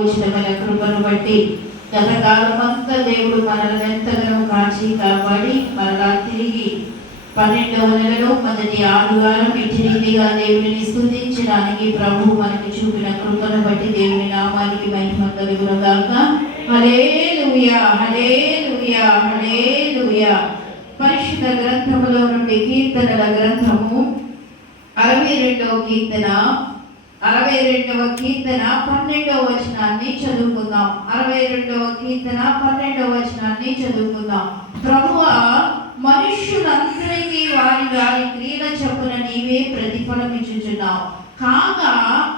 ఉచితమైన కృపను బట్టి గతకాలమంతా దేవుడు మనల్ని ఎంతగానో కాచి కాపాడి మరలా తిరిగి 12వ నెలలో మొదటి ఆదివారం ఇటు రీతిగా దేవుడిని స్తుతించడానికి ప్రభు మనకి చూపిన కృపను బట్టి దేవుని నామానికి మహిమ కలుగునుగాక. హల్లెలూయా, హల్లెలూయా, హల్లెలూయా. పరిశుద్ధ గ్రంథములో నుండి కీర్తనల గ్రంథము 62వ కీర్తన 62వ కీర్తన 12వ వచనాన్ని చదువుకుందాం. 62వ కీర్తన 12వ వచనాన్ని చదువుకుందాం. ప్రభువా, మనుష్యులందరికీ వారి వారి క్రియల చొప్పున నీవే ప్రతిఫలం ఇచ్చుచున్నావు, కాగా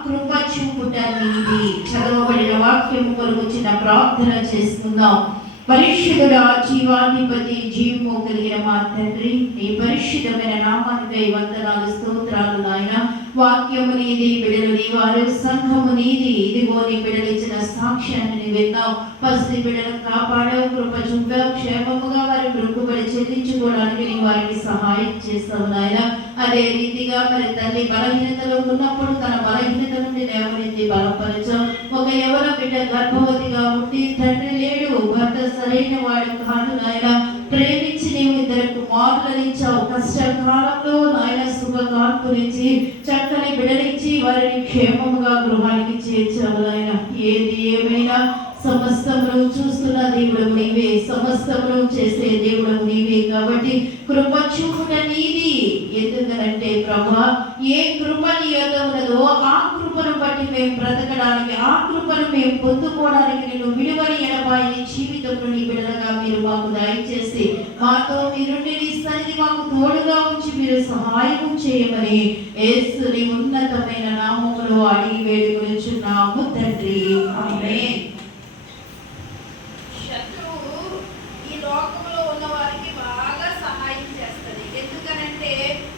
కృప చూపుట నీది. చదవబడిన వాక్యము కొరకు చిన్న ప్రార్థన చేసుకుందాం. పరిశుద్ధుడా, జీవాధిపతి, జీవము కలిగిన మా తండ్రి, నీ పరిశుద్ధమైన నామానికై వందనాలు, స్తోత్రాలు నాయన. వాక్యము నీది, బిడ్డలు నీ వారు, సంఘము నీది. ఇదిగో నీ బిడ్డలు ఇచ్చిన సాక్ష్యాన్ని నీ విన్నావు. పసి బిడ్డలను కాపాడావు, కృప చూపావు, క్షేమముగా వారి మృక్కుబడి చెల్లించుకోవడానికి నీ వారికి సహాయం చేస్తావు నాయన. అదే రీతిగా మరి తల్లి బలహీనతలో ఉన్నప్పుడు తన బలహీనత నుండి లేవనెత్తి బలపరచావు. ఒక యవన బిడ్డ గర్భవతిగా ఉండి తండ్రి లేడు, భర్త సరైన వాడు కాదు నాయన. ప్రేమించి నీవు ఇద్దరు కుమారులనిచ్చావు. కష్టకాలంలో నాయన శుభకార్పునిచ్చి చక్కని బిడ్డనిచ్చి వారిని క్షేమముగా గృహానికి చేర్చావు నాయన. ఏది ఏమైనా సమస్తమును చూస్తున్న దేవుడు నీవే, సమస్తమును చేసే దేవుడు నీవే. కాబట్టి కృప చూపుట నీది. ఎందుకనంటే ప్రభా, ఏ కృప నీ యొద్ద ఉన్నదో ఆ కృపను బట్టి మేము బ్రతకడానికి, ఆ కృపను మేము పొందుకోవడానికి నేను విలువని ఎడబాయి జీవితంలో నీ బిడ్డలుగా మీరు మాకు దయచేసి మాతో మీరుండి నీ సన్నిధి మాకు తోడుగా ఉంచి మీరు సహాయం చేయమని యేసు నీ ఉన్నతమైన నామములో అడిగి వేడుకొనుచున్నాము తండ్రి, ఆమేన్.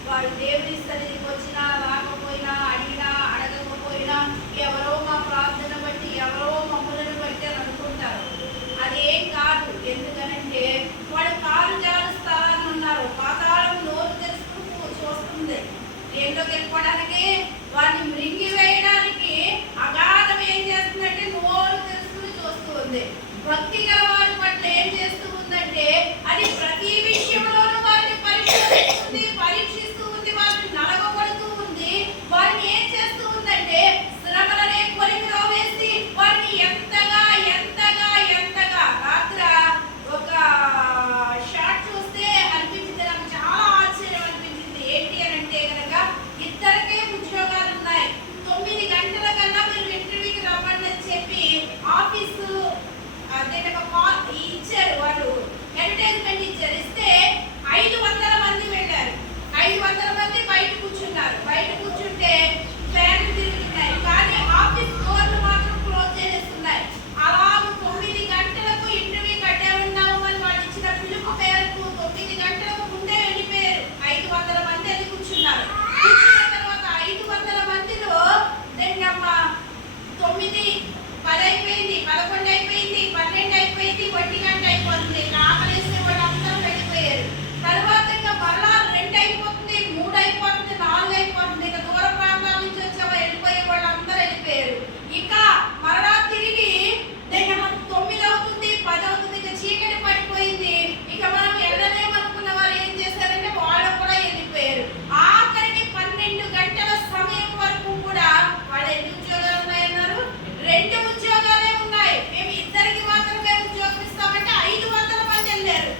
వాడు దేవుని సన్నిధికి వచ్చినా రాకపోయినా, అడిగినా అడగకపోయినా, ఎవరో మా ప్రార్థన బట్టి, ఎవరో మమ్మల్ని బట్టి అని అనుకుంటారు. అదేం కాదు. ఎందుకనంటే వాడు కాలు జారుస్తారని ఉన్నారు. పాతాళం నోరు తెలుసుకుని చూస్తుంది. ఏంటో తెలుసుకోవడానికి, వాడిని మృంగి వేయడానికి అగాధం ఏం చేస్తుందంటే నోరు తెలుసుకుని చూస్తూ ఉంది. భక్తి గల వారి పట్ల ఏం చేస్తూ ఉందంటే అది ప్రతి విషయంలోనూ వారిని పరిశీలిస్తుంది, పరీక్షిస్తూ ఉంది, వారిని నలగబడుతూ ఉంది. వారిని ఏం చేస్తూ ఉందంటే శ్రమలనే కొలిమిలో వేసి వారిని ఎంతగా ఎంతగా ఎంతగా రాత్ర ఒక షాట్ చూస్తే అనిపించింది, నాకు చాలా ఆశ్చర్యం అనిపించింది. ఏంటి అని అంటే కనుక ఇద్దరికే ఉద్యోగాలు ఉన్నాయి. 9 గంటల కన్నా మీరు ఇంటర్వ్యూకి రమ్మని చెప్పి ఆఫీసు ఇచ్చారు. వాళ్ళు అడ్వర్టైజ్మెంట్ ఇచ్చారు. ఇస్తే 500 మంది వెళ్ళారు. 500 మంది బయట కూర్చున్నారు. బయట కూర్చుంటే ఫ్యాన్లు తిరుగుతున్నాయి, కానీ ఆఫీస్ డోర్లు మాత్రం క్లోజ్ చేసేస్తున్నాయి. అలా 9 గంటలకు ఇంటర్వ్యూ కట్టామన్నాము అని వాళ్ళు ఇచ్చిన పిలుపు పేరుకు 9 గంటలకు ముందే వెళ్ళిపోయారు. 500 మంది అది కూర్చున్నారు. కూర్చున్న తర్వాత 500 మందిలో 9, 10 అయిపోయింది, 11 అయిపోయింది, 12 అయిపోయింది, 1 గంట అయిపోతుంది. ఆకలేసే వాళ్ళు అందరూ వెళ్ళిపోయారు. తర్వాత ఇంకా మరలా 2 అయిపోతుంది, 3 అయిపోతుంది, 4 అయిపోతుంది. ఇక దూర ప్రాంతాల నుంచి వచ్చే వెళ్ళిపోయే వాళ్ళు అందరూ వెళ్ళిపోయారు. ఇక మరలా తిరిగి 9 అవుతుంది, 10 అవుతుంది, ఇక చీకటి పడిపోయింది. ఇక మనం వెళ్ళలేమనుకున్న వారు ఏం చేశారంటే వాళ్ళు కూడా వెళ్ళిపోయారు. ఆఖరికి 12 గంటల సమయం వరకు కూడా వాళ్ళు ఎన్ని ఉద్యోగాలు ఉన్నాయన్నారు? 2 ఉద్యోగాలే ఉన్నాయి. మేము ఇద్దరికి మాత్రమే ఉద్యోగం ఇస్తామంటే 500 మంది వెళ్ళారు.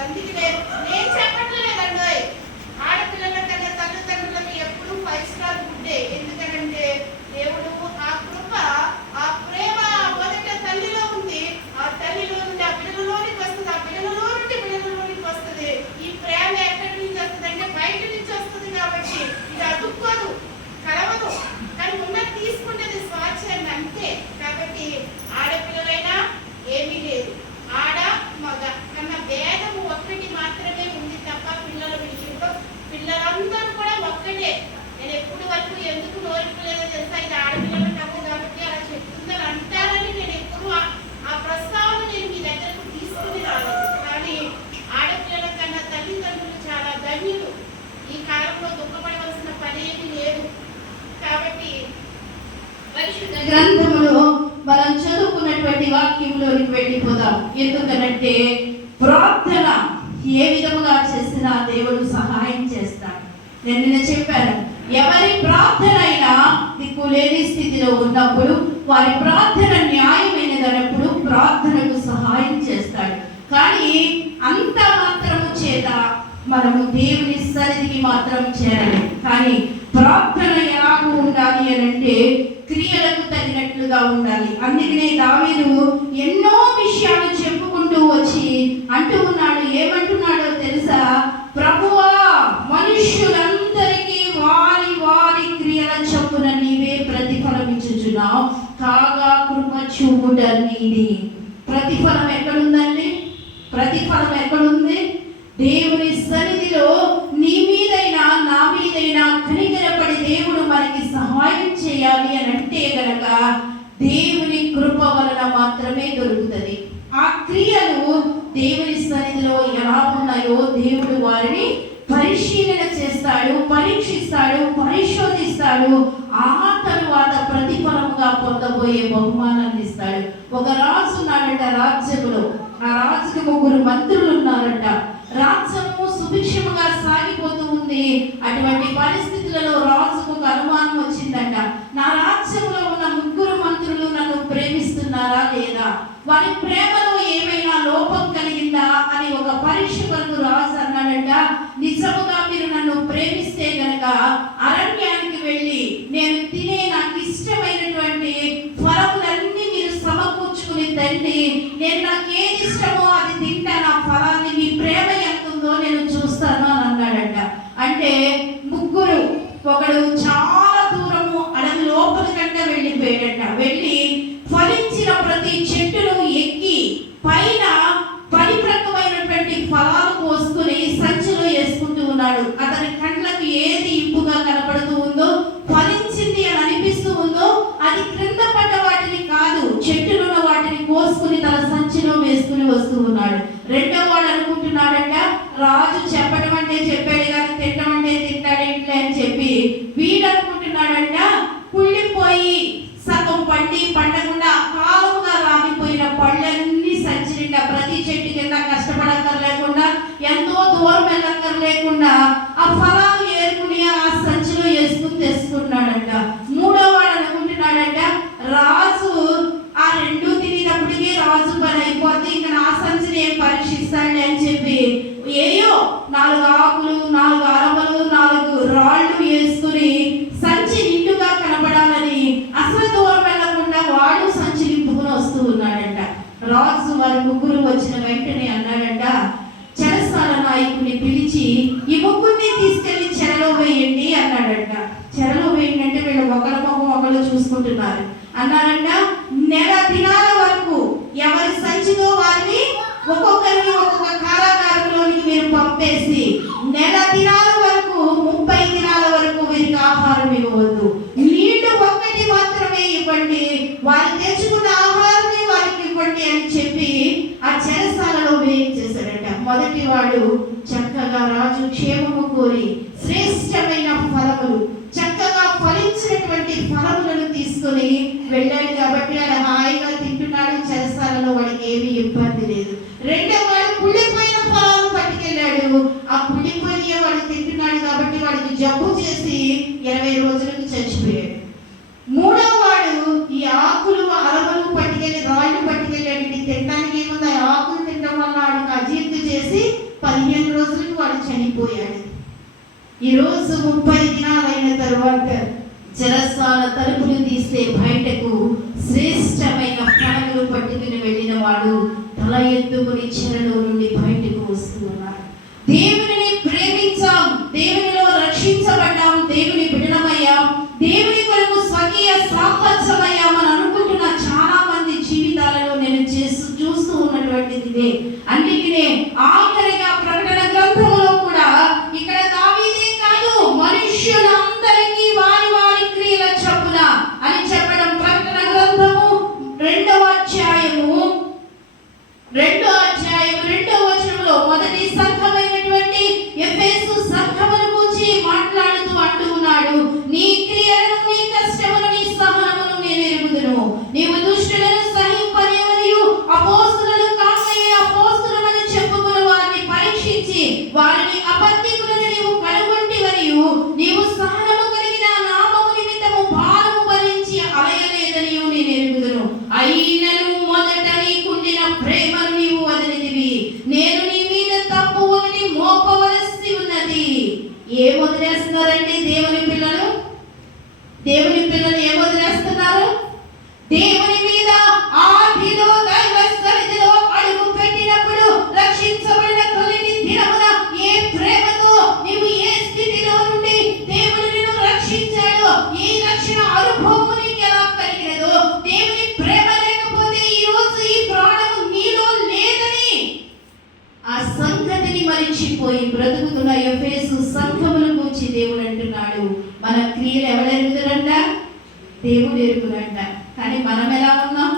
అందుకే నేను చెప్పట్లేదండి, ఆడపిల్లల కన్నా తల్లిదండ్రులకు ఎప్పుడు 5 స్టార్ గుడ్డే. ఎందుకనంటే దేవుడు ఆ కృప, ఆ ప్రేమ మొదట తల్లిలో ఉంది. ఆ తల్లిలో నుండి ఆ పిల్లలలోనికి వస్తుంది, ఆ పిల్లలలో నుండి పిల్లలలోనికి వస్తుంది. ఈ ప్రేమ ఎక్కడి నుంచి వస్తుంది అంటే బయట నుంచి వస్తుంది. కాబట్టి ఇది అతుక్కోదు, కలవదు, కానీ ఉన్నది తీసుకుంటేది స్వాచ్ఛాన్ని అంతే. కాబట్టి ఆడపిల్లలైనా ఏమీ లేదు, ఆడ మగ కన్నా భేదము ఒక్కటి మాత్రమే ఉంది తప్ప పిల్లల విషయంలో పిల్లలందరూ కూడా ఒక్కటే. నేను ఎప్పుడు వరకు ఎందుకు నోరిపోలేదో తెలుసా, ఇది ఆడపిల్లలు తప్పు కాబట్టి అలా చెప్తుందని అంటారని నేను ఎప్పుడు ఆ ప్రస్తావన నేను మీ దగ్గరకు తీసుకుని రాలేదు. కానీ ఆడపిల్లల కన్నా తల్లిదండ్రులు చాలా ధన్యులు. ఈ కాలంలో దుఃఖపడవలసిన పని ఏమీ లేదు. కాబట్టి పరిశుద్ధ గ్రంథములో మనం చదువుకున్నటువంటి వాక్యంలోనికి వెళ్ళిపోదాం. ఎందుకనంటే ప్రార్థన ఏ విధముగా చేసినా దేవుడు సహాయం చేస్తాడు. నేను నిన్న చెప్పాను, ఎవరి ప్రార్థన అయినా దిక్కులేని స్థితిలో ఉన్నప్పుడు వారి ప్రార్థన న్యాయమైనదన్నప్పుడు ప్రార్థనకు సహాయం చేస్తాడు. కానీ అంత మాత్రము చేత మనము దేవుని సన్నిధికి మాత్రం చేరలేము. కానీ ప్రార్థన ఎలాగూ ఉండాలి అని అంటే క్రియలకు తగినట్లుగా ఉండాలి. అందుకనే దావీదు ఎన్నో విషయాలు చెప్పుకుంటూ వచ్చి అంటూ ఉన్నాడు. ఏమంటున్నాడో తెలుసా? ప్రభువా, మనుష్యులందరికీ వారి వారి క్రియల చొప్పున నీవే ప్రతిఫలం ఇచ్చుచున్నావు, కాగా కృప చూపుట నీది. ప్రతిఫలం ఎక్కడుందండి? ప్రతిఫలం ఎక్కడుంది? దేవుని సన్నిధిలో నీ మీదైనా నా మీదైనా కనికరపడి దేవుడు మనకి సహాయం చేయాలి అని అంటే గనక దేవుని కృప వలన మాత్రమే దొరుకుతుంది. ఆ క్రియలు దేవుని సన్నిధిలో ఎలా ఉన్నాయో దేవుడు వారిని పరిశీలన చేస్తాడు, పరీక్షిస్తాడు, పరిశోధిస్తాడు. ఆ తరువాత ప్రతిఫలముగా పొందబోయే బహుమానాన్ని ఇస్తాడు. ఒక రాజు ఉన్నాడంట రాజ్యములో. ఆ రాజుకి 3 మంత్రులు ఉన్నారంట. రాజ్యము సుభిక్షముగా సాగిపోతూ ఉంది. అటువంటి పరిస్థితులలో రాజుకు ఒక అనుమానం వచ్చిందంట. నా రాజ్యంలో ఉన్న 3 మంత్రులు నన్ను ప్రేమిస్తున్నారా లేదా, వారి ప్రేమలో ఏమైనా లోపం కలిగిందా అని ఒక పరీక్ష కొరకు రాజు అన్నాడంట. నిజముగా మీరు నన్ను ప్రేమిస్తే గనక అరణ్యానికి వెళ్ళి నేను తినే నాకు ఇష్టమైనటువంటి ఫలములన్నీ మీరు సమకూర్చుకుని తండ్రి, నేను నాకు ఏది ఇష్టమో అది తింటాను, ఆ ఫలాన్ని మీ ప్రేమ ఎంత ఉందో నేను చూస్తాను అని అన్నాడంట. అంటే 3, ఒకడు చాలా దూరము అడవి లోపల కంటే వెళ్ళిపోయాడంట. వెళ్ళి ఫలించిన ప్రతి చెట్టును ఎక్కి పైన పరిపక్వమైనటువంటి ఫలాలు కోసుకుని సంచిలో వేసుకుంటూ ఉన్నాడు. అతని కళ్ళకు ఏది ఇంపుగా కనపడుతూ ఉందో, ఫలించింది అని అనిపిస్తూ ఉందో అది క్రింద పడ్డ వాటిని కాదు, చెట్టులున్న వాటిని కోసుకుని తన సంచిలో వేసుకుని వస్తూ ఉన్నాడు. రెండో వాడు అనుకుంటున్నాడంట, రాజు చెప్పడం అంటే చెప్పాడు కానీ తిట్టడం అంటే తిట్టాడు ఇట్లే అని చెప్పి వీడు అనుకుంటున్నాడంట, కుళ్ళిపోయి సగం పండి పండకుండా కాలుగా రాలిపోయిన పళ్ళన్నీ సంచి నిండా, ప్రతి చెట్టు కింద కష్టపడక్కర్లేకుండా ఎంతో దూరం వెళ్ళక్కర్లేకుండా ఆ ఫలాలు ఏరుకుని ఆ సంచిలో వేసుకుని తెచ్చుకున్నాడంట. మూడో వాడు అనుకుంటున్నాడంట, రాజు ఆ 2 తినేటప్పటికీ రాజు పని అయిపోతే ఇంకా నా సంచిని ఏం పరీక్షిస్తాడు అని చెప్పి ఏయో 4 ఆకులు, 4 అరవలు, 4 రాళ్ళు వేసుకుని సంచి నిండుగా కనపడాలని అసలు దూరం వెళ్ళకుండా వాడు సంచి నింపుకుని వస్తూ ఉన్నాడంట. రాజు వారి 3 వచ్చిన వెంటనే అన్నాడంట, చెరసాల నాయకుని పిలిచి ఈ 3 తీసుకెళ్లి చెరలో వేయండి అన్నాడంట. చెరలో వేయండి అంటే వీళ్ళు ఒకరి ముఖం ఒకరు చూసుకుంటున్నారు. అన్నారంట, నెల దినాల వరకు ఎవరి సంచితో వారిని ఒక్కొక్కరిని ఒక్కొక్క కారాగారంలోనికి మీరు పంపేసి నెల దినాల వరకు 30 దినాల వరకు వీరికి ఆహారం ఇవ్వవద్దు, నీళ్లు ఒక్కటి మాత్రమే ఇవ్వండి, వారు తెచ్చుకున్న ఆహారమే వారికి ఇవ్వండి అని చెప్పి ఆ చెరసాలలో వేయించేశాడంట. మొదటి వాడు చక్కగా రాజు క్షేమము కోరి శ్రేష్టమైన ఫలములు, చక్కగా ఫలించినటువంటి ఫలములను తీసుకొని వెళ్ళాడు. కాబట్టి వాడు హాయిగా తింటున్నాడు, చెరసాలలో వాడికి ఏమీ ఇబ్బంది లేదు. రెండవ వాడు కుళ్ళిపోయిన ఫలాలు పట్టుకెళ్ళాడు. ఆ కుళ్ళిపోయిన వాడు తింటున్నాడు కాబట్టి వాడికి జబ్బు చేసి 20 రోజులకు చచ్చిపోయాడు. మూడవ వాడు ఈ ఆకులు అరవలు పట్టుకెళ్ళి రాళ్ళు పట్టుకెళ్ళాడు. తినడానికి ఏముంది, ఆకులు తినడం వల్ల వాడికి అజీర్తి చేసి 15 రోజులకు వాడు చనిపోయాడు. ఈరోజు 30 దినాలైన తరువాత చెరసాల తలుపులు తీస్తే బయటకు శ్రేష్టమైన ఫలములు పట్టుకుని వెళ్ళిన వాడు తల ఎత్తుకుని చెరలో నుండి బయటకు వస్తూ ఉన్నాడు. దేవునిని ప్రేమించాం, దేవునిలో రక్షించబడ్డాం, దేవుని బిడ్డలమయ్యాం, దేవుని కొరకు స్వకీయ సామర్థ్యమయ్యామని అనుకుంటున్న చాలా మంది జీవితాలలో నేను చూస్తూ ఉన్నటువంటిది ఇదే. అందుకనే ఆఖరిగా ప్రకటన గ్రంథంలో కూడా ఇక్కడ దావీదే కాదు, మనుష్యులందరికీ వారి వారి క్రియల చొప్పున అని చెప్పడం. ప్రకటన గ్రంథము 2వ అధ్యాయము 2వ వచనంలో మొదటి సంఘమైనటువంటి ఎఫెసు సంఘమును గురించి మాట్లాడుతూ అంటూ ఉన్నాడు, నీ క్రియలను, నీ కష్టమును, నీ సహనమును నేను ఎరుగుదును. నీవు దుష్టులను సహింపనివనియు అపోస్తులను కాకయే అపోస్తులమని చెప్పుకుని వారిని పరీక్షించి వారిని అబద్ధికులను నీవు కనుగొంటివనియు నీవు సహనము కలిగిన నామము నిమిత్తము భారము భరించి అలయలేదనియు నేను ఎరుగుదును. అయినను మొదట నీకుండిన ప్రేమను నీవు వదిలితివి. నేను నీ మీద తప్పు ఒకటి మోపవలసి ఉన్నది. ఏం వదిలేస్తున్నారండి దేవుని పిల్లలు? దేవుని పిల్లలు ఏం వదిలేస్తున్నారు? దేవుని మీద ఆదిలో దైవ సన్నిధిలో అడుగు పెట్టినప్పుడు రక్షించబడిన తొలిటి దినమున ఏ ప్రేమతో నీవు ఏ స్థితిలో నుండి దేవుడు నిన్ను రక్షించాడో, ఈ రక్షణ అనుభవం నీకు ఎలా కలిగినదో, దేవుని ప్రేమ లేకపోతే ఈ రోజు ఈ ప్రాణము నీలో లేదని ఆ సంగతిని మరిచిపోయి బ్రతుకుతున్న ఎఫెసు సంఘముల గురించి దేవుడు అంటున్నాడు, మన క్రియలు ఎవరెరుగుతారంట? దేవుడు ఎరుగునంట. కానీ మనం ఎలా ఉన్నాం?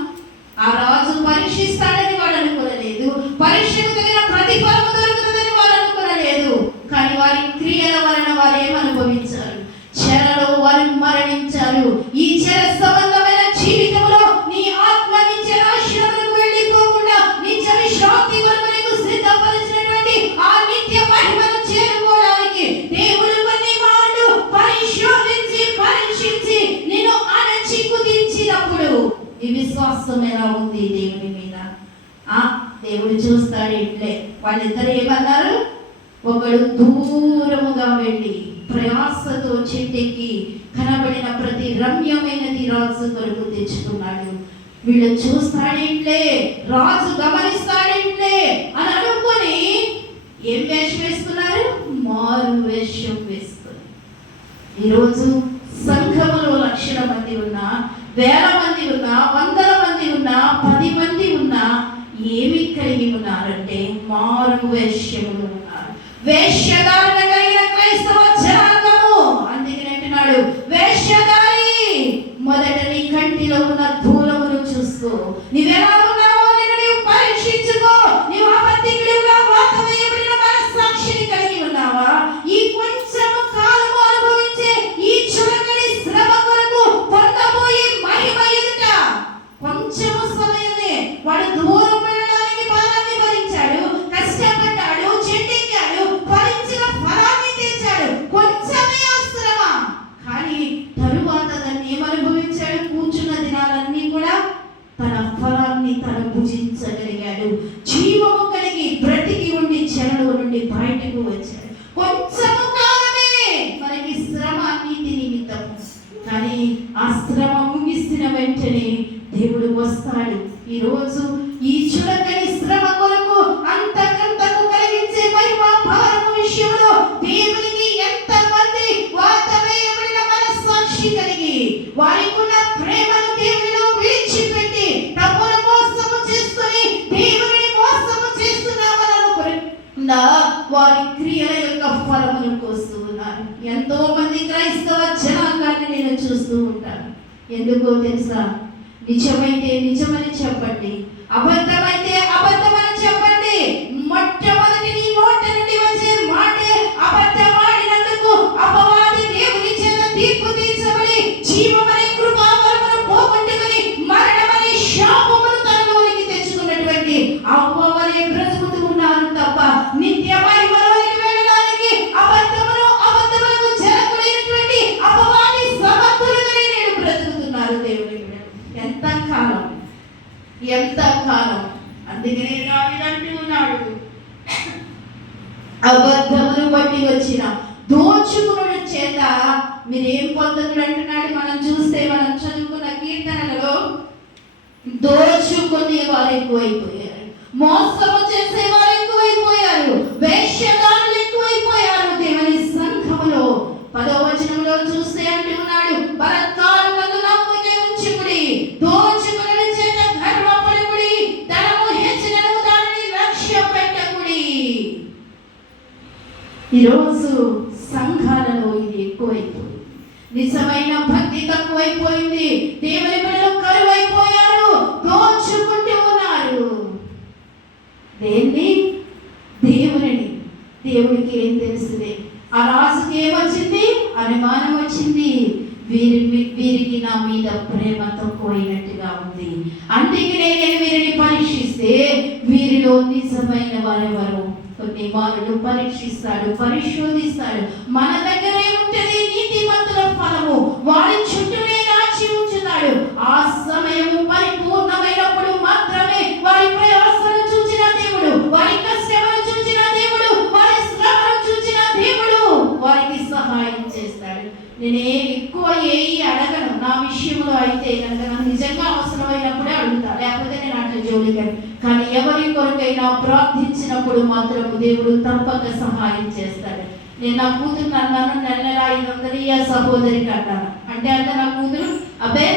ఆ రాజు పరీక్షిస్తాడని వాడు అనుకోలేదు, పరీక్షకు తగిన ప్రతిఫలము దొరుకుతుందని వారు అనుకోలేదు. కానీ వారి క్రియల వలన వారు ఏమనుభవించారు? చెరలో వారు మరణించారు. ఈ చెర సంబంధమైన జీవితంలో నీ ఆత్మ నిత్య నాశనములకు వెళ్ళిపోకుండా నిత్య విశ్రాంతి కొరకు నీకు సిద్ధపరిచినటువంటి ఆ నిత్య మహిమను చేరుకోవడానికి దేవుడు కొన్ని మార్లు పరిశోధించి పరీక్షించి నిన్ను అణచి కుదించినప్పుడు ఈ విశ్వాసం ఎలా ఉంది దేవుని మీద? దేవుడు చూస్తాడు. ఇట్లే వాళ్ళిద్దరు ఏమన్నారు? ఒకడు దూరముగా వెళ్ళి ప్రయాసతో చెట్టెక్కి కనబడిన ప్రతి రమ్యమైనది రాజు కొరకు తెచ్చుకున్నాడు. వీళ్ళు చూస్తాడేంట్లే, రాజు గమనిస్తాడేంట్లే అని అనుకొని ఏం వేషం వేసుకున్నారు? మారు వేషం వేసుకుని. ఈరోజు సంఘములో 1,00,000 మంది ఉన్నా, 1000 మంది ఉన్నా, 100 మంది ఉన్నా, 10 మంది ఉన్నా ఏమి కలిగి ఉన్నారంటే మారు వేషములు ఉన్నారు. వేషధారణ కలిగిన క్రైస్తవ జనాంగము. అందుకని అంటున్నాడు, వేషధారి మొదట నీ కంటిలో ఉన్న ధూళమును చూసుకో, నీవెలా ఉన్నావో నిన్ను నీవు పరీక్షించుకో. నీవు అబద్ధికుడిగా వాత వేయబడిన మనస్సాక్షిని కలిగి ఉన్నావా? ఈ కొంచెము కాలము అనుభవించే ఈ చులకని శ్రమ కొరకు పొందబోయే మహిమ ఎదుట కొంచెము సమయమే. వాడు దూరం వెళ్ళడానికి బాధాన్ని భరించాడు, కష్టపడ్డాడు, చెట్టెక్కాడు, భరించిన ఫలాన్ని తెచ్చాడు. కొంచెమే శ్రమ, కానీ తరువాత దాన్ని ఏమనుభవించాడు? కూర్చున్న దినాలన్నీ కూడా తన ఫలాన్ని తను భుజించగలిగాడు. జీవము కలిగి బ్రతికి ఉండి చెరలో నుండి బయటకు వచ్చాడు. కొంచెము కాలమే మనకి శ్రమ నీతి నిమిత్తము, కానీ ఆ శ్రమ ముగిసిన వెంటనే దేవుడు వస్తాడు. ఈరోజు ఈ చులకని శ్రమ కొరకు అంతకంతకు కలిగించే మహిమ భారము విషయంలో దేవునికి ఎంతమంది వాత వేయబడిన మనస్సాక్షి కలిగి వారికున్న ప్రేమను దేవునిలో విడిచిపెట్టి తప్పుల మోసము చేసుకుని దేవుని మోసము చేస్తున్నామని అనుకున్నా వారి క్రియల యొక్క ఫలమును కోస్తూ ఉన్నారు. ఎంతో మంది క్రైస్తవ జనాంగాన్ని నేను చూస్తూ ఉంటాను. ఎందుకో తెలుసా? నిజమైతే నిజమని చెప్పండి, అబద్ధమైతే అబద్ధమని చెప్పండి. మొట్టమొదటి నీ నోట నుండి వచ్చే మాటే అబద్ధమాడినందుకు అపవాది దేవుని చేత తీర్పు తీర్చబడి జీవమనే కృపావరమును పోగొట్టుకుని మరణమనే శాపమును తనలోనికి తెచ్చుకున్నటువంటి అపవాదే బ్రతుకుతూ ఉన్నారు తప్ప నిత్య మహిమలోనికి వెళ్ళడానికి అబద్ధములకు జరగలేనటువంటి అపవాది సమర్థులుగానే నేను బ్రతుకుతున్నారు దేవుని. ఎంత కాలం? అందుకనే దావీదు అంటూ ఉన్నాడు, అబద్ధమును బట్టి వచ్చిన దోచుకునుడి చేత మీరేం పొందుతుడు అంటున్నాడు. మనం చూస్తే మనం చదువుకున్న కీర్తనలలో దోచుకునే వారు ఎక్కువైపోయారు, మోసము చేసే వారు ఎక్కువైపోయారు, వేశ్యగానులు ఎక్కువైపోయారు. దేవుని సంఘములో 10వ వచనంలో చూస్తే అంటున్నాడు, బలత్కారములకు నమ్మిక ఉంచుకుడి, దోచుకునుడి చేత గర్వపడుకుడి, ధనము హెచ్చినను దానిని లక్ష్య పెట్టకుడి. ఈరోజు సంఘాలలో ఇది ఎక్కువైపోయింది. నిజమైన భక్తి తక్కువైపోయింది. దేవుని బిడ్డలు కరువైపోయారు, దోచుకుంటూ ఉన్నారు. దేన్ని? దేవుని. దేవునికి ఏం తెలుసులే. ఆ రాజుకి ఏమొచ్చింది? అనుమానం వచ్చింది. వీరికి నా మీద ప్రేమ తక్కువైనట్టుగా ఉంది. అందుకే నేను వీరిని పరీక్షిస్తే వీరిలో నిజమైన వారెవరు? కొన్ని వారు పరీక్షిస్తాడు, పరిశోధిస్తాడు. మన దగ్గర ఏముంటది? నీతిమంతుల ఫలము వారి చుట్టూనే దాచి ఉంచుతాడు. ఆ సమయము పరిపూర్ణమైనప్పుడు మాత్రమే వారి ప్రయాసను చూచిన దేవుడు, వారి కష్టమును చూచిన దేవుడు, వారి శ్రమను చూచిన దేవుడు వారికి సహాయం చేస్తాడు. నేనే ఎక్కువ అడగను. నా విషయంలో అయితే కనుక నాకు నిజంగా అవసరమైనప్పుడే అడుగుతా, లేకపోతే నేను అట్లా జోలికను. కానీ ఎవరి కొరకైనా ప్రార్థించినప్పుడు మాత్రం దేవుడు తప్పక సహాయం చేస్తాడు. నేను నా కూతురు అన్నాను, నెల 500 సహోదరికి అన్నాను. అంటే నా కూతురు అబ్బే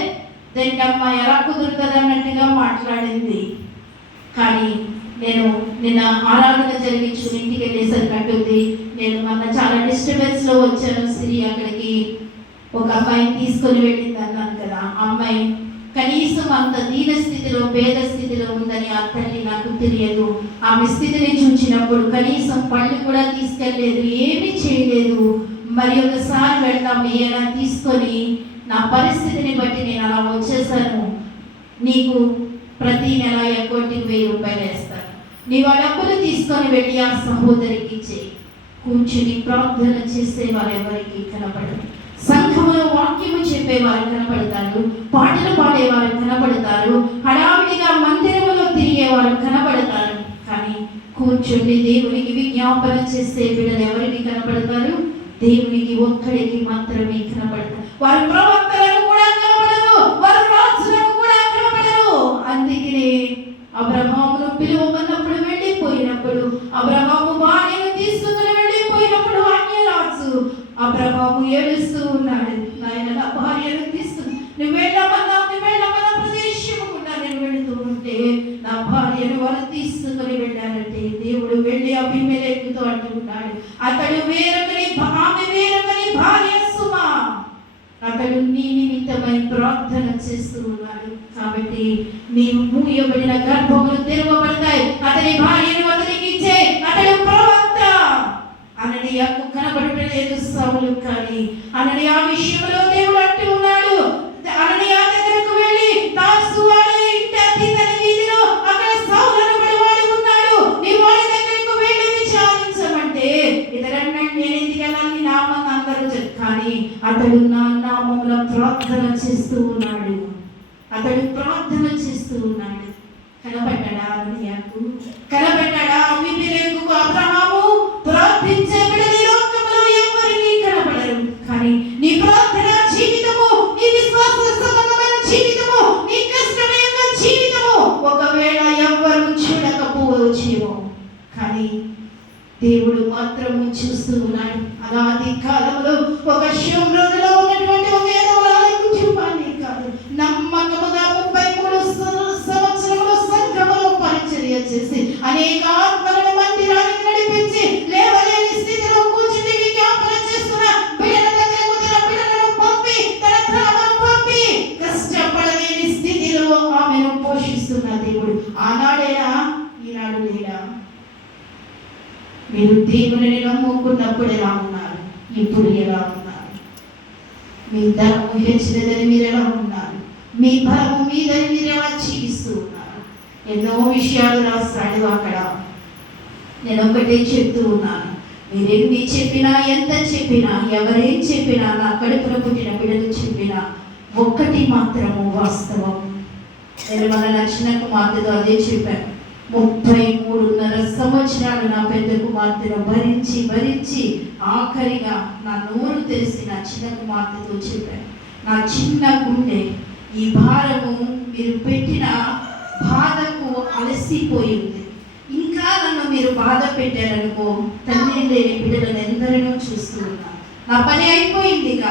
దేనికమ్మా ఎలా కుదురుతుంది అన్నట్టుగా మాట్లాడింది. కానీ నేను నిన్న ఆరాధన జరిగించుకుని ఇంటికి వెళ్ళేసరికి అంటుంది, నేను మొన్న చాలా డిస్టర్బెన్స్ లో వచ్చాను సిరి, అక్కడికి ఒక అమ్మాయిని తీసుకొని వెళ్ళింది అన్నాను కదా. అమ్మాయి కనీసం అంత దీన స్థితిలో, పేద స్థితిలో ఉందని ఆ తల్లి నాకు తెలియదు. ఆమె స్థితిని చూసినప్పుడు కనీసం పళ్ళు కూడా తీసుకెళ్ళలేదు, ఏమీ చేయలేదు. మరి ఒకసారి వెళ్దాం ఏమైనా తీసుకొని, నా పరిస్థితిని బట్టి నేను అలా వచ్చేసాను, నీకు ప్రతి నెల ఎగ్గొట్టి 1000 రూపాయలు వేస్తాను, నీవు ఆ డబ్బులు తీసుకొని వెళ్ళి ఆ సహోదరికి ఇచ్చేయి. కూర్చుని ప్రార్థన చేసే వారు ఎవరికి కనపడరు. సంఘములో వాక్యము చెప్పేవారు కనపడతారు, పాటలు పాడేవారు కనపడతారు, హడావిడిగా మందిరములో తిరిగేవారు కనపడతారు. కానీ కూర్చుండి దేవునికి విజ్ఞాపన చేసే బిడ్డలు ఎవరికి కనపడతారు? దేవునికి ఒక్కడికి మాత్రమే కనపడతారు. వారు ప్రవక్తలకు కూడా కనపడరు, వారు రాజులకు కూడా కనపడరు. అందుకనే అబ్రహామును పిలువమన్నప్పుడు వెళ్ళిపోయినప్పుడు, అబ్రహాము భార్యను తీసుకుని వెళ్ళిపోయినప్పుడు అన్యరాజు అబ్రహాము ఏడుస్తూ ఉన్నాడు, నాయన నా భార్యను తీసుకుని నువ్వు వెళ్ళమన్నా ప్రదేశము కూడా నేను వెళుతూ ఉంటే నా భార్యను వాళ్ళు తీసుకుని వెళ్ళానంటే దేవుడు వెళ్ళి అబీమెలెకుతో అంటున్నాడు, అతడు వేరొకరి ఆమె వేరొకరి భార్య సుమా, అతడు నీ నిమిత్తమై ప్రార్థన చేస్తూ ఉన్నాడు. కాబట్టి నీవు మూయబడిన గర్భములు తెరవబడతాయి. అతని భార్యను అతనికి ఇచ్చే, అతడు ప్రవక్త. అననీయకు కనబడలేదు సౌలు, కానీ అననీయ ఆ విషయంలో దేవుడు అంటూ ఉన్నాడు, అననీయ దగ్గరకు వెళ్ళి తార్సు వాడి ఇంటి అతిథి వీధిలో అక్కడ సౌలు అనబడి వాడు ఉన్నాడు, నీ వాడి దగ్గరకు వెళ్ళి విచారించమంటే ఇతరన్నా నేను ఎందుకు వెళ్ళాలి నామని అందరూ కానీ అతడు నా నామములో ప్రార్థన చేస్తూ ఉన్నాడు, అతడు ప్రార్థన చేస్తూ ఉన్నాడు. కనబడ్డాడా అననీయకు? కనబడ్డాడా అబీమెలెకుకు? అబ్రహాము ప్రార్థించే బిడ్డలు లోకములో ఎవరికీ కనబడరు. కానీ నీ ప్రార్థన జీవితము, నీ విశ్వాస సంబంధమైన జీవితము, నీ కష్టమైన జీవితము ఒకవేళ ఎవ్వరు చూడకపోవచ్చేమో, కానీ దేవుడు మాత్రము చూస్తూ ఉన్నాడు. అలాంటి కాలంలో ఒక శూమ్రుడిలో ఉన్నటువంటి ఒక ఎదవలాలి కుటుంబాన్ని కాదు, నమ్మకముగా 33 సంవత్సరములు సంఘములో పరిచర్య చేసి అనేక ఆత్మలను మందిరానికి నడిపించి లేవలేని స్థితిలో కూర్చుని విజ్ఞాపన చేస్తున్న బిడ్డల దగ్గరకు తన బిడ్డలను పంపి, తన ధనమును పంపి కష్టపడలేని స్థితిలో ఆమెను పోషిస్తున్న దేవుడు ఆనాడేనా? ఈనాడు లేడా? మీరు దేవుని నమ్ముకున్నప్పుడు ఎలా ఉన్నారు? ఇప్పుడు ఎలా ఉన్నారు? మీ ధనము హెచ్చినదని మీరు ఎలా ఉన్నారు? మీ బలము మీదని మీరు ఎలా జీవిస్తూ ఉన్నారు? ఎన్నో విషయాలు రాస్తాడు అక్కడ. నేను ఒకటే చెప్తూ ఉన్నాను, మీరెన్ని చెప్పినా, ఎంత చెప్పినా, ఎవరేం చెప్పినా, నా కడుపున పుట్టిన బిడ్డలు చెప్పినా ఒక్కటి మాత్రము వాస్తవం. నేను మన నచ్చిన కుమార్తెతో అదే చెప్పాను. 33.5 సంవత్సరాలు నా పెద్ద కుమార్తెను భరించి భరించి ఆఖరిగా నా నోరు తెరిచి నా చిన్న కుమార్తెతో చెప్పాను, నా చిన్న గుండె ఈ భారము మీరు పెట్టిన బాధకు అలసిపోయి ఉంది. ఇంకా నన్ను మీరు బాధ పెట్టారనుకో, తండ్రి లేని బిడ్డలను ఎందరినో చూస్తూ ఉన్నా. నా పని అయిపోయింది. ఇక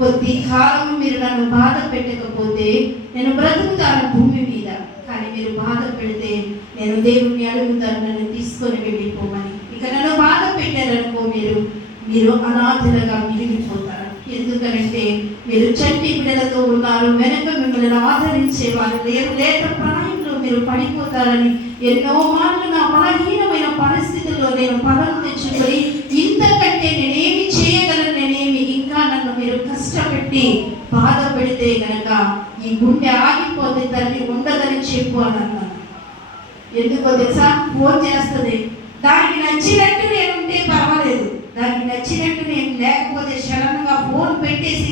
కొద్ది కాలం మీరు నన్ను బాధ పెట్టకపోతే నేను బ్రతుకుతాను భూమి మీద. కానీ మీరు బాధ పెడితే నేను దేవుణ్ణి అడుగుతాను నన్ను తీసుకొని వెళ్ళిపోమని. ఇక నన్ను బాధ పెట్టారనుకో, మీరు అనాథలుగా మిగిలిపోతారు. ఎందుకంటే మీరు చంటి బిడ్డలతో ఉన్నారు, వెనక మిమ్మల్ని ఆదరించేవారు లేరు, లేక ప్రాయంలో మీరు పడిపోతారని ఎన్నో మార్లు నా బలహీనమైన పరిస్థితుల్లో నేను పదం తెచ్చుకొని ఇంతకంటే నేనేమి చేయగలను, నేనేమి, ఇంకా నన్ను మీరు కష్టపెట్టి బాధ పెడితే గనక ఈ గుండె ఆగిపోతే తల్లి ఉండదని చెప్పు అని అన్నాను. ఎందుకో తెలుసా? ఫోన్ చేస్తుంది, దానికి నచ్చినట్టు నేను ఉంటే పర్వాలేదు, దానికి నచ్చినట్టు నేను లేకపోతే సడన్గా ఫోన్ పెట్టేసి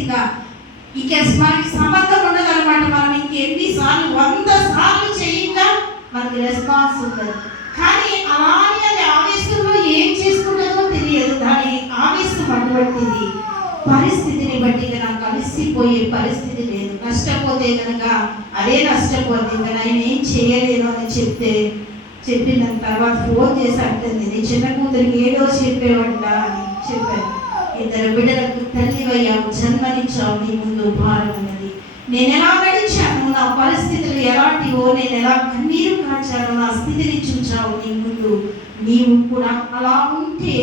ఇక మనకి సంబంధం ఉండదన్నమాట. మనం ఇంకెన్నిసార్లు 100 సార్లు చేయంగా మనకి రెస్పాన్స్ ఉండదు. కానీ అలానే అది ఆవేశంలో ఏం చేసుకుంటుందో తెలియదు. దాని ఆవేశం అటువంటిది. పరిస్థితిని బట్టి నాకు అలసిపోయే పరిస్థితి లేదు. నష్టపోతే కనుక అదే నష్టపోతే ఇంకా నేను ఏం చేయలేను అని చెప్పిన తర్వాత ఫోన్ చేసి అంటుంది, నీ చిన్న కూతురికి ఏదో చెప్పేవంట అని చెప్పాను. 2 బిడ్డలకు తల్లివయ్యావు, జన్మనిచ్చావు, నీ ముందు భారం ఉన్నది. నేను ఎలా నడిచాను, నా పరిస్థితులు ఎలాంటివో, నేను ఎలా కన్నీరు కాచానో, నా స్థితిని చూచావు నీ ముందు. నీవు కూడా అలా ఉంటే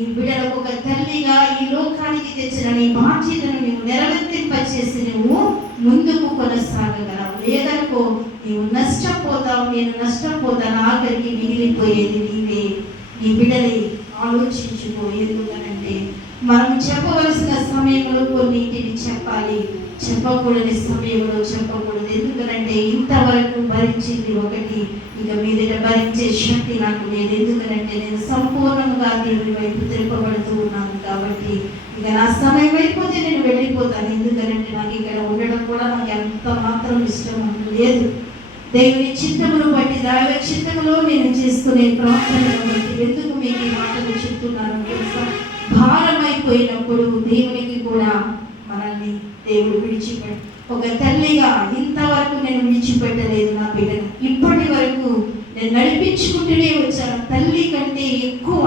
ఈ బిడ్డలకు ఒక తల్లిగా ఈ లోకానికి తెచ్చిన నీ బాధ్యతను నువ్వు నెరవేర్తింపచేసి నువ్వు ముందుకు కొనసాగగలవు. లేదనుకో నీవు నష్టపోతావు, నేను నష్టపోతాను, ఆఖరికి మిగిలిపోయేది నీవే. నీ బిడ్డని ఆలోచించుకో. ఎందుకనంటే మనం చెప్పవలసిన సమయంలో కొన్నింటిని చెప్పాలి, చెప్పకూడని సమయంలో చెప్పకూడదు. ఎందుకనంటే ఇంతవరకు భరించింది ఒకటి, ఇక మీదట భరించే శక్తి నాకు లేదు. ఎందుకనంటే నేను సంపూర్ణంగా దేవుని వైపు తిరపబడుతూ ఉన్నాను. కాబట్టి ఇక నా సమయం అయిపోతే నేను వెళ్ళిపోతాను. ఎందుకనంటే నాకు ఇక్కడ ఉండడం కూడా నాకు ఎంత మాత్రం ఇష్టం లేదు. దేవుని చిత్తమును బట్టి, దైవ చిత్తములో నేను చేసుకునే ప్రార్థనను బట్టి ఎందుకు మీకు ఈ మాటలు చెప్తున్నాను తెలుసా? భారమైపోయినప్పుడు దేవునికి కూడా మనల్ని దేవుడు విడిచిపెట్ట. ఒక తల్లిగా ఇంతవరకు నేను విడిచిపెట్టలేదు నా బిడ్డను. ఇప్పటి వరకు నేను నడిపించుకుంటూనే వచ్చాను. తల్లి కంటే ఎక్కువ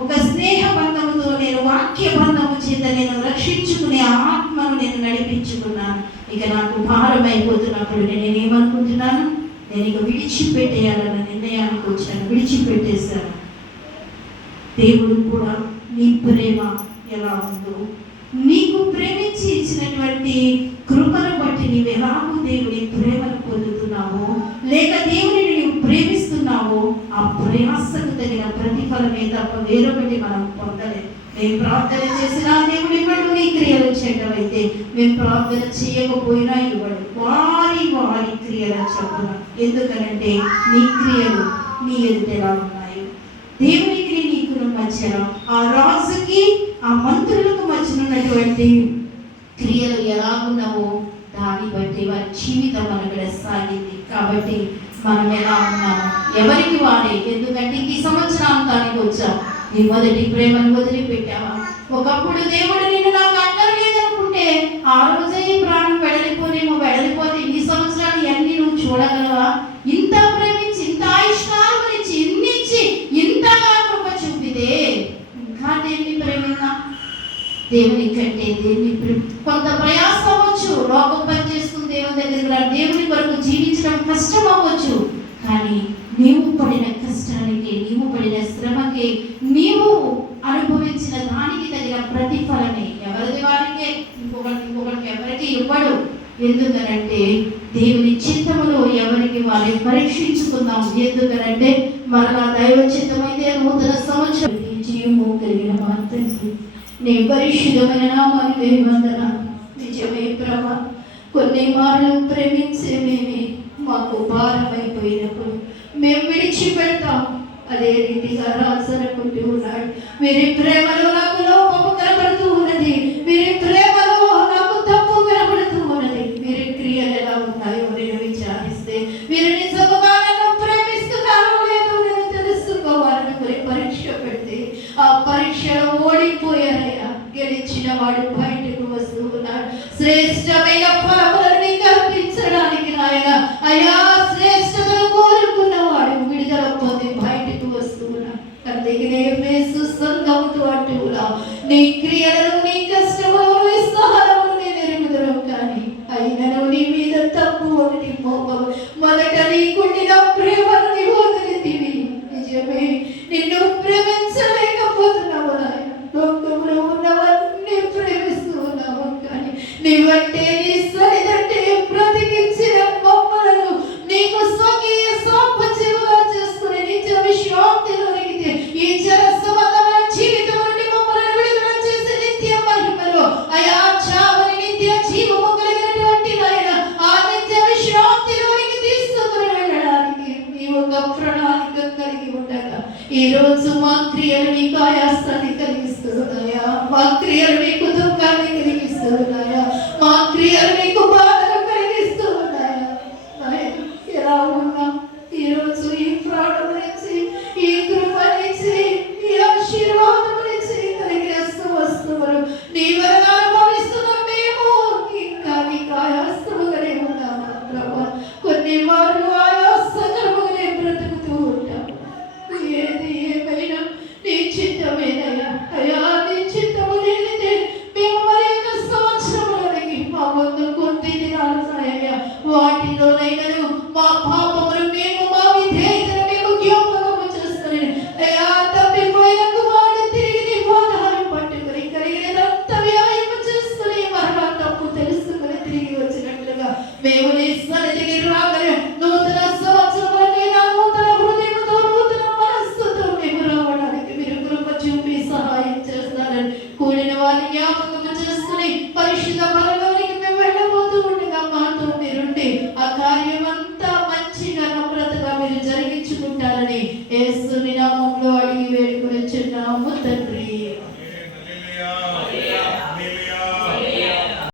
ఒక స్నేహ బంధముతో, నేను వాక్య బంధము చేత నేను రక్షించుకునే ఆత్మను నేను నడిపించుకున్నాను. ఇక నాకు భారం అయిపోతున్నప్పుడు నేనేమనుకుంటున్నాను, నేను ఇక విడిచిపెట్టేయాలన్న నిర్ణయానికి వచ్చాను. విడిచిపెట్టేశాను. దేవుడు కూడా నీ ప్రేమ ఎలా ఉందో, నీకు ప్రేమించి ఇచ్చినటువంటి కృపను బట్టి నీవు ఎలాగో దేవుని ప్రేమను పొందుతున్నావో, లేక దేవుని నీవు ప్రేమిస్తున్నావో, ఆ ప్రయాసకు తగిన ప్రతిఫలమే తప్ప వేరొకటి మనం పొందలేదు. మేము ప్రార్థన చేసినా దేవుడు ఇవ్వడు, నీ క్రియలు చేయటమైతే మేము ప్రార్థన చేయకపోయినా ఇవ్వడు. వారి వారి క్రియల చొప్పున. ఎందుకనంటే నీ క్రియలు నీ ఎదుట ఎలా ఉన్నాయో, దేవునికి నీకు మధ్యలో, ఆ రాజుకి ఆ మంత్రులకు మధ్యన ఉన్నటువంటి క్రియలు ఎలాగున్నావో దాన్ని బట్టి వారి జీవితం మనకు సాగింది. కాబట్టి మనం ఎలా ఉన్నాము, ఎవరికి వారే. ఎందుకంటే ఈ సంవత్సరాంతానికి వచ్చాం. నీ మొదటి ప్రేమను వదిలిపెట్టావా? ఒకప్పుడు దేవుడు నిన్ను నాకు అక్కర్లేదనుకుంటే ఆ రోజే ఈ ప్రాణం వెడలిపోనేమో. వెడలిపోతే ఇన్ని సంవత్సరాలు అన్ని నువ్వు చూడగలవా? ఇంత ప్రేమించి, ఇంత ఆయుష్కాలం గురించి ఇన్ని ఇచ్చి, ఇంతగా కృప చూపితే ఇంకా దేన్ని ప్రేమిన్నా? దేవుని కంటే దేన్ని కొంత ప్రయాసం అవ్వచ్చు, లోకం పని చేసుకుని దేవుని దగ్గర దేవుని కొరకు జీవించడం కష్టం అవ్వచ్చు. కానీ నీవు పడిన కష్టానికి, నీవు పడిన శ్రమకి, నీవు అనుభవించిన దానికి తగిన ప్రతిఫలమే ఎవరిది వారికే, ఇంకొకరికి ఎవరికి ఇవ్వడు. ఎందుకనంటే దేవుని చిత్తములో ఎవరికి వారిని పరీక్షించుకుందాం. ఎందుకనంటే మరలా దైవ చిత్తమైతే నూతన సంవత్సరం జీవము కలిగిన మా తండ్రి, నీ పరిశుద్ధమైన నామానికి వందనాలు. నిజమే ప్రభా, కొన్ని మార్లు ప్రేమించే మేమే మాకు భారమైపోయినప్పుడు మేము విడిచిపెడతాం. అదే రీతిగా రాజనుకుంటూ ఉన్నాడు, వీరి ప్రేమలో నాకు లోపము కనబడుతూ ఉన్నది, వీరి ప్రేమలో నాకు తప్పు కనబడుతూ ఉన్నది. వీరి క్రియలు ఎలా ఉన్నాయో నేను విచారిస్తే వీరు నిజముగా నన్ను ప్రేమిస్తున్నారు పరీక్షలో ఓడిపోయారయ్యా, గెలిచిన వాడు బయటకు వస్తూ ఉన్నాడు. శ్రేష్టమైన ఫలములను నీకు అర్పించడానికి నాయన అయ్యా, శ్రేష్టతను కోరుకున్నవాడు విడుదల పొంది బయటకు వస్తూ ఉన్నాడు. అందుకనే సుసంగముతో అటులా నీ క్రియలను, నీ కష్టములను, నీ సహనమును నేను ఎరుగుదను. కానీ అయినను నీ మీద తప్పు ఒకటి మోపవు. మొదట నీకుండిన ప్రేమను నీవు వదిలితివి. నిజమే, నిన్ను ప్రేమించలేకపోతున్నావు నాయన. లోకంలో ఉన్నవన్నీ ప్రేమిస్తూ ఉన్నావు. కానీ నీవంటే, నీ సరిదంటే బ్రతికించిన మమ్మలను నీకు స్వకీయ సాపత్యముగా చేసుకుని నిజ విశ్రాంతిలోనికి ఈ జన సంబంధమైన జీవితం నుండి మమ్మల్ని విడుదల చేసి నిత్య మహిమలో అయా చావని నిత్య జీవము కలిగినటువంటి నాయన ఆ నిత్య విశ్రాంతిలోనికి తీసుకుని వెళ్ళడానికి నీ ఒక ప్రణాళిక కలిగి ఉండగా ఈ రోజు మా క్రియలు నీకు ఆయాసాన్ని కలిగిస్తున్నాయా, మా క్రియలు నీకు